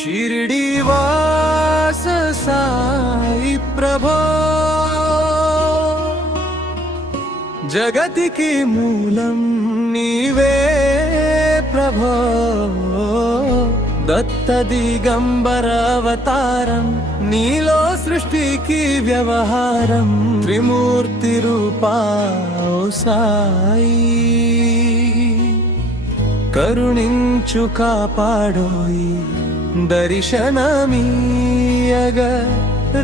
షిరిడి వాస సాయి ప్రభో. జగతికి మూలం నీవే ప్రభో. దత్త దిగంబర అవతారం నీలో సృష్టికి వ్యవహారం త్రిమూర్తి రూపా ఓ సాయి. కరుణించు కాపాడోయి దర్శనమీయగ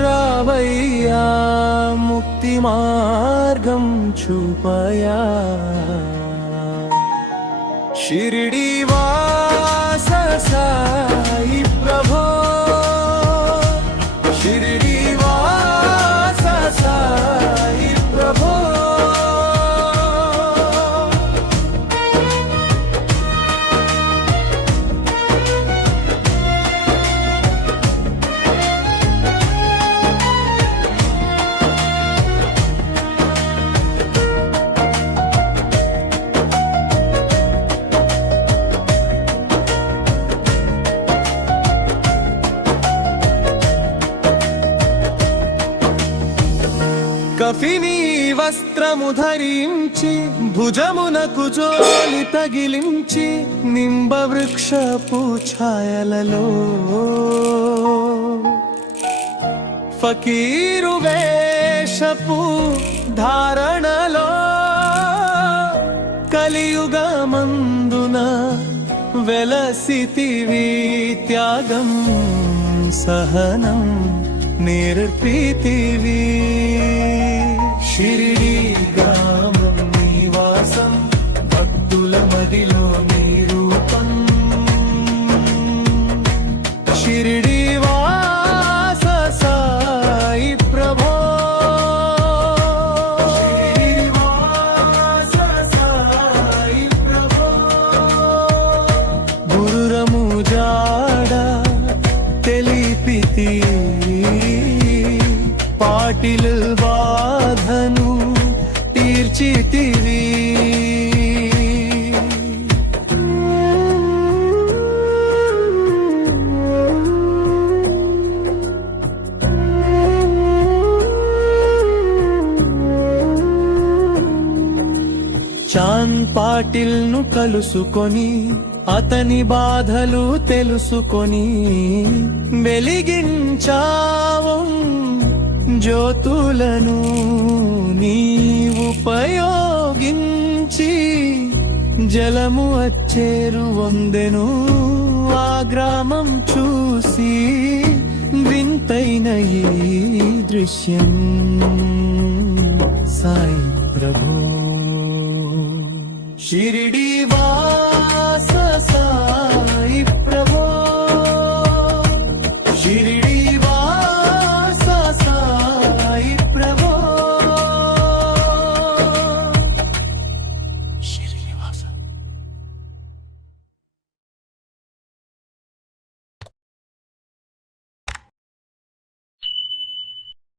రావయ్యా ముక్తి మార్గం చూపయా షిరిడి కఫిని వస్త్రము ధరించి భుజమునకు జోలి తగిలించి నింబ వృక్షపు ఛాయలలో. ఫకీరు వేషపు ధారణలో కలియుగమందున వెలసితివి త్యాగం సహనం నేర్పితివి షిరిడి గ్రామం నివాసం భక్తుల మదిలో నీ రూపం షిరిడి వాస సాయి ప్రభో. గురురము జాడ తెలిపితి పాటిల్ బాధను తీర్చితివి చాన్ పాటిల్ను కలుసుకొని అతని బాధలు తెలుసుకొని వెలిగించావు. జ్యోతులను నీ ఉపయోగించి జలము వచ్చేరు వందెను. ఆ గ్రామం చూసి వింతైన ఈ దృశ్యం. సాయి ప్రభు. షిరిడి వా